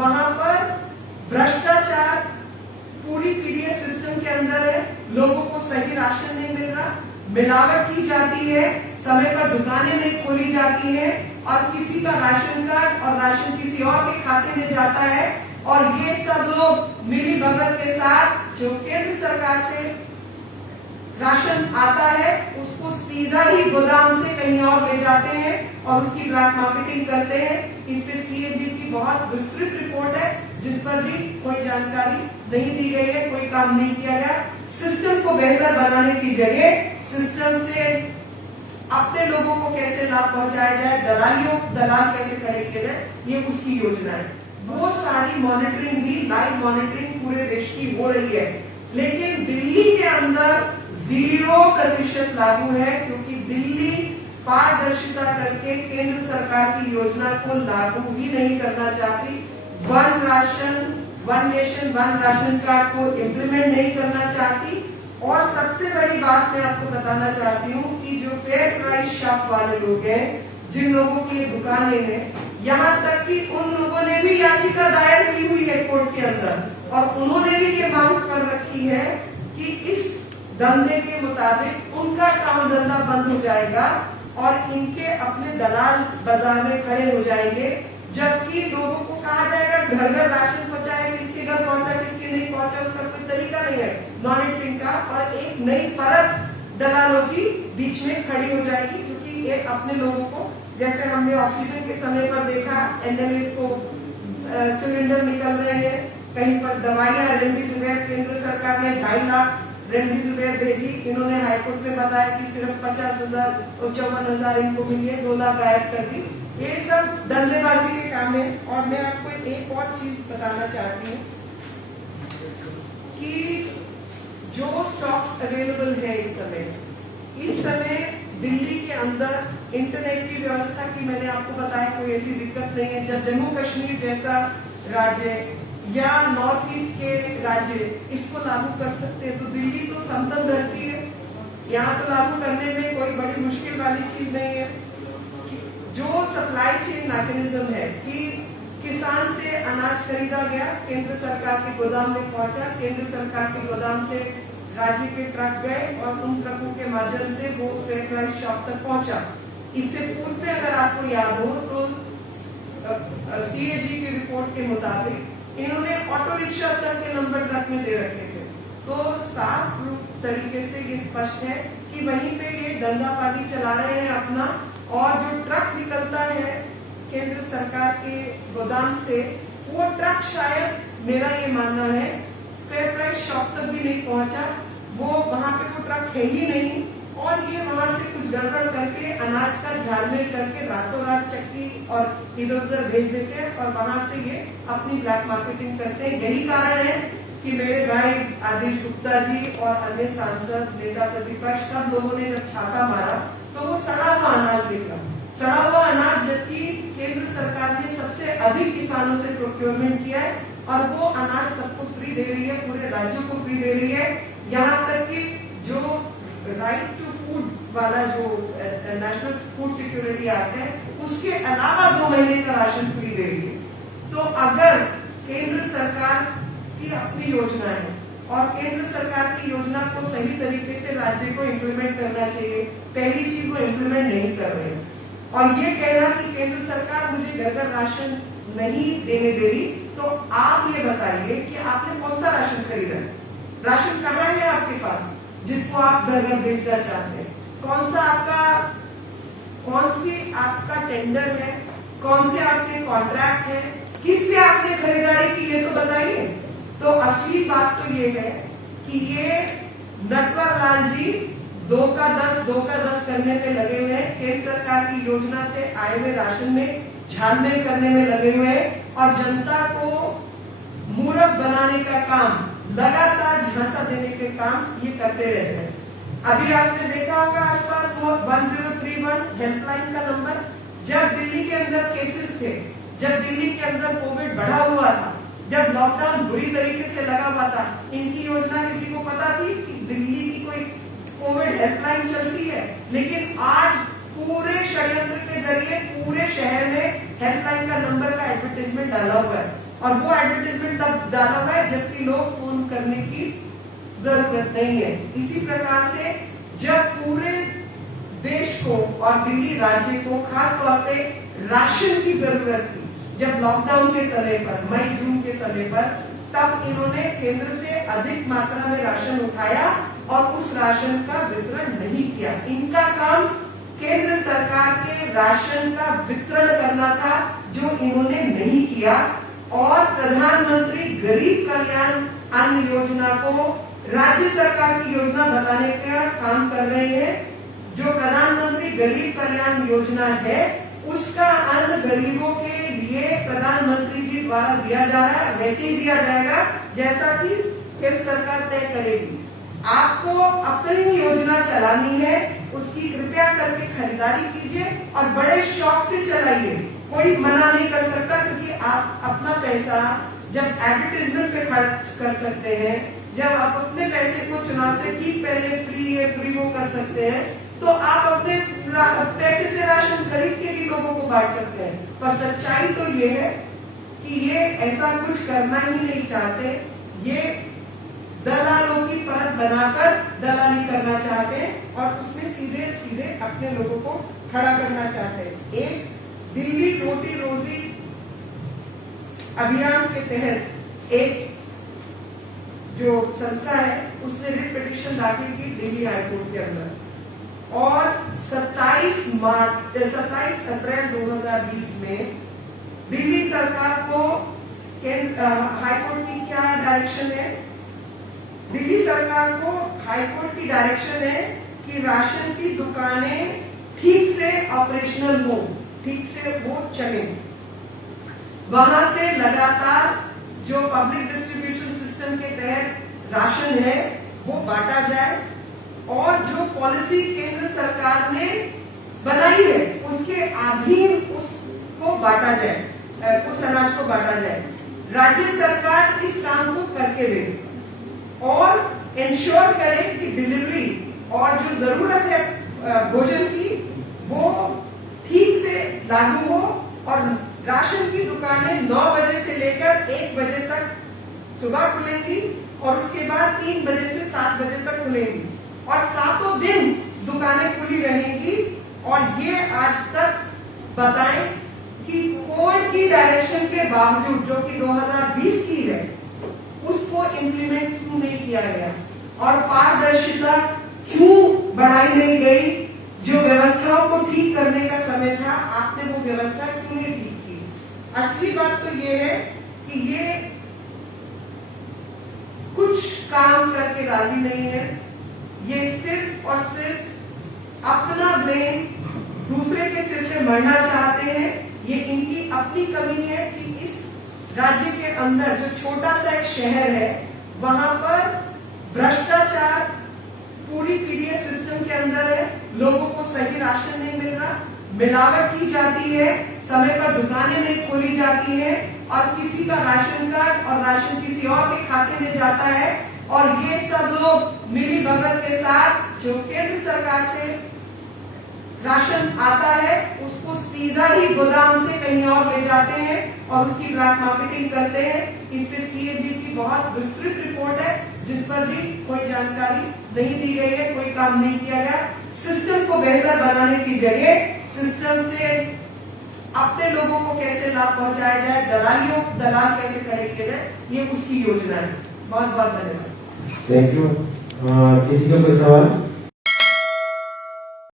वहां पर भ्रष्टाचार पूरी पीडीएस सिस्टम के अंदर है, लोगों को सही राशन नहीं मिल रहा, मिलावट की जाती है, समय पर दुकानें नहीं खोली जाती है और किसी का राशन कार्ड और राशन किसी और के खाते में जाता है और ये सब लोग मिली भगत के साथ जो केंद्र सरकार से राशन आता है उसको सीधा ही गोदाम से कहीं और ले जाते हैं और उसकी ब्लैक मार्केटिंग करते हैं। इस पे सीएजी की बहुत विस्तृत रिपोर्ट है जिस पर भी कोई जानकारी नहीं दी गई है, कोई काम नहीं किया गया। सिस्टम को बेहतर बनाने की जगह सिस्टम से अपने लोगों को कैसे लाभ पहुंचाया जाए, दलाल कैसे खड़े किए जाए, ये उसकी योजना है। वो सारी मॉनिटरिंग भी लाइव मॉनिटरिंग पूरे देश की हो रही है, लेकिन दिल्ली के अंदर 0% लागू है क्योंकि दिल्ली पारदर्शिता करके केंद्र सरकार की योजना को लागू ही नहीं करना चाहती। One ration, one nation, one ration card को इम्प्लीमेंट नहीं करना चाहती। और सबसे बड़ी बात मैं आपको बताना चाहती हूँ कि जो फेयर प्राइस शॉप वाले लोग हैं, जिन लोगों की ये दुकानें हैं, यहाँ तक कि उन लोगों ने भी याचिका दायर की हुई है कोर्ट के अंदर और उन्होंने भी ये मांग कर रखी है कि इस धंधे के मुताबिक उनका काम धंधा बंद हो जाएगा और इनके अपने दलाल बाजार में खड़े हो जाएंगे, जबकि लोगों को कहा जाएगा घर घर राशन पहुंचाए, किसके घर पहुंचा किसके नहीं पहुंचा उसका कोई तरीका नहीं है मॉनिटरिंग का। और एक नई परत दलालों की बीच में खड़ी हो जाएगी क्योंकि ये अपने लोगों को, जैसे हमने ऑक्सीजन के समय पर देखा एनएलएस को सिलेंडर निकल रहे हैं, कहीं पर दवाइयां रेमडेसिविर केंद्र सरकार ने 2.5 लाख रेमडेसिविर भेजी, इन्होंने हाईकोर्ट में बताया कि सिर्फ 50,000 और 54,000 इनको मिली है, 2 लाख गायब कर दी। ये सब धंधेबाजी के काम है। और मैं आपको एक और चीज बताना चाहती हूँ कि जो स्टॉक्स अवेलेबल है इस समय दिल्ली के अंदर इंटरनेट की व्यवस्था की मैंने आपको बताया कोई ऐसी दिक्कत नहीं है। जब जम्मू कश्मीर जैसा राज्य या नॉर्थ ईस्ट के राज्य इसको लागू कर सकते हैं तो दिल्ली तो समतल धरती है, यहाँ तो लागू करने में कोई बड़ी मुश्किल वाली चीज नहीं है। जो सप्लाई चेन मैकेनिज्म है कि किसान से अनाज खरीदा गया, केंद्र सरकार के गोदाम में पहुंचा, केंद्र सरकार के गोदाम से राज्य के ट्रक गए और उन ट्रकों के माध्यम से वो फेयर प्राइस शॉप तक पहुंचा। इससे पूर्व में अगर आपको याद हो तो सीएजी की रिपोर्ट के मुताबिक इन्होंने ऑटो रिक्शा तक के नंबर ट्रक में दे रखे थे। तो साफ तरीके से ये स्पष्ट है कि वहीं पे ये धंधापानी चला रहे हैं अपना, और जो ट्रक निकलता है केंद्र सरकार के गोदाम से वो ट्रक शायद, मेरा ये मानना है, फेयर प्राइस शॉप तक भी नहीं पहुंचा, वो वहां पे वो ट्रक है ही नहीं और ये वहां से कुछ गड़बड़ करके अनाज का झालमेल करके रातों रात चक्की और इधर उधर भेज देते हैं और वहां से ये अपनी ब्लैक मार्केटिंग करते हैं। यही कारण है कि मेरे भाई आदिश गुप्ता जी और अन्य सांसद, नेता प्रतिपक्ष सब लोगों ने जब छापा मारा तो वो सड़ा हुआ अनाज देखा, सड़ा हुआ अनाज, जबकि केंद्र सरकार ने सबसे अधिक किसानों से प्रोक्योरमेंट किया है और वो अनाज सबको फ्री दे रही है, पूरे राज्यों को फ्री दे रही है। यहाँ तक कि जो राइट टू फूड वाला जो नेशनल फूड सिक्योरिटी एक्ट है उसके अलावा 2 महीने का राशन फ्री दे रही है। तो अगर केंद्र सरकार की अपनी योजना है और केंद्र सरकार की योजना को सही तरीके से राज्य को इम्प्लीमेंट करना चाहिए, पहली चीज वो इम्प्लीमेंट नहीं कर रहे हैं। और ये कहना कि केंद्र सरकार मुझे घर घर राशन नहीं देने दे रही, तो आप ये बताइए कि आपने कौन सा राशन खरीदा है? राशन कहाँ है आपके पास जिसको आप घर घर भेजना चाहते हैं? कौन सी आपका टेंडर है, कौन से आपके कॉन्ट्रैक्ट है, किससे आपने खरीदारी की, ये तो बताइए। तो असली बात तो ये है कि ये नटवर लाल जी 2 का 10 करने में लगे हुए हैं, केंद्र सरकार की योजना से आए हुए राशन में झालमेल करने में लगे हुए हैं और जनता को मूर्ख बनाने का काम, लगातार झांसा देने के काम ये करते रहते हैं। अभी आपने देखा होगा आसपास वो 1031 हेल्पलाइन का नंबर, जब दिल्ली के अंदर केसेस थे, जब दिल्ली के अंदर कोविड बढ़ा हुआ था, जब लॉकडाउन बुरी तरीके से लगा हुआ था, इनकी योजना किसी को पता थी कि दिल्ली की कोई कोविड हेल्पलाइन चलती है? लेकिन आज पूरे षड्यंत्र के जरिए पूरे शहर में हेल्पलाइन का नंबर का एडवर्टाइजमेंट एडवर्टीजमेंट डाला हुआ है, और वो एडवर्टीजमेंट तब डाला हुआ है जबकि लोग फोन करने की जरूरत नहीं है। इसी प्रकार से जब पूरे देश को और दिल्ली राज्य को खास तौर पे राशन की जरूरत थी, जब लॉकडाउन के समय पर, मई जून के समय पर, तब इन्होंने केंद्र से अधिक मात्रा में राशन उठाया और उस राशन का वितरण नहीं किया। इनका काम केंद्र सरकार के राशन का वितरण करना था, जो इन्होंने नहीं किया। और प्रधानमंत्री गरीब कल्याण अन्न योजना को राज्य सरकार की योजना बताने का काम कर रहे हैं। जो प्रधानमंत्री गरीब कल्याण योजना है, उसका अन्न गरीबों के लिए प्रधानमंत्री जी द्वारा दिया जा रहा है, वैसे ही दिया जाएगा जैसा कि केंद्र सरकार तय करेगी। आपको अपनी योजना चलानी है, उसकी कृपया करके खरीदारी कीजिए और बड़े शौक से चलाइए, कोई मना नहीं कर सकता, क्योंकि आप अपना पैसा जब एडवर्टीजमेंट पे खर्च कर सकते हैं, जब आप अपने पैसे को चुनाव से ठीक पहले फ्री वो कर सकते हैं, तो आप अपने पैसे से राशन खरीद के भी लोगों को बांट सकते हैं। पर सच्चाई तो ये है कि ये ऐसा कुछ करना ही नहीं चाहते, ये दलालों की परत बनाकर दलाली करना चाहते हैं और उसमें सीधे सीधे अपने लोगों को खड़ा करना चाहते हैं। एक दिल्ली रोटी रोजी अभियान के तहत एक जो संस्था है, उसने रिट पिटीशन दाखिल की दिल्ली हाईकोर्ट के अंदर, और 27 अप्रैल 2020 में दिल्ली सरकार को हाईकोर्ट की क्या डायरेक्शन है? दिल्ली सरकार को हाईकोर्ट की डायरेक्शन है कि राशन की दुकानें ठीक से ऑपरेशनल हो, ठीक से वो चले, वहां से लगातार जो पब्लिक डिस्ट्रीब्यूशन सिस्टम के तहत राशन है वो बांटा जाए, और जो पॉलिसी केंद्र सरकार ने बनाई है उसके अधीन उसको बांटा जाए, उस अनाज को बांटा जाए। राज्य सरकार इस काम को करके दे और इंश्योर करे कि डिलीवरी और जो जरूरत है भोजन की वो ठीक से लागू हो, और राशन की दुकानें 9 बजे से लेकर 1 बजे तक सुबह खुलेंगी और उसके बाद 3 बजे से 7 बजे तक खुलेंगी, और 7 दिन दुकानें खुली रहेंगी। और ये आज तक बताएं कि कोर्ट की डायरेक्शन के बावजूद, जो कि 2020 की है, उसको इम्प्लीमेंट क्यों नहीं किया गया, और पारदर्शिता क्यों बढ़ाई नहीं गई? जो व्यवस्थाओं को ठीक करने का समय था, आपने वो व्यवस्था क्यों नहीं ठीक की? असली बात तो ये है कि ये कुछ काम करके राजी नहीं है, ये सिर्फ और सिर्फ अपना ब्लेम दूसरे के सिर पे मरना चाहते हैं। ये इनकी अपनी कमी है कि इस राज्य के अंदर जो छोटा सा एक शहर है, वहां पर भ्रष्टाचार पूरी पीडीएस सिस्टम के अंदर है, लोगों को सही राशन नहीं मिल रहा, मिलावट की जाती है, समय पर दुकानें नहीं खोली जाती है, और किसी का राशन कार्ड और राशन किसी और के खाते में जाता है, और ये सब लोग मिली भगत के साथ जो केंद्र सरकार से राशन आता है उसको सीधा ही गोदाम से कहीं और ले जाते हैं और उसकी ब्लैक मार्केटिंग करते हैं। इस पे सीएजी की बहुत विस्तृत रिपोर्ट है, जिस पर भी कोई जानकारी नहीं दी गई है, कोई काम नहीं किया गया। सिस्टम को बेहतर बनाने की जगह सिस्टम से अपने लोगों को कैसे लाभ पहुंचाया जाए, दलाल कैसे खड़े किए जाए, ये उसकी योजना है। बहुत बहुत धन्यवाद। Thank you. किसी का कोई सवाल?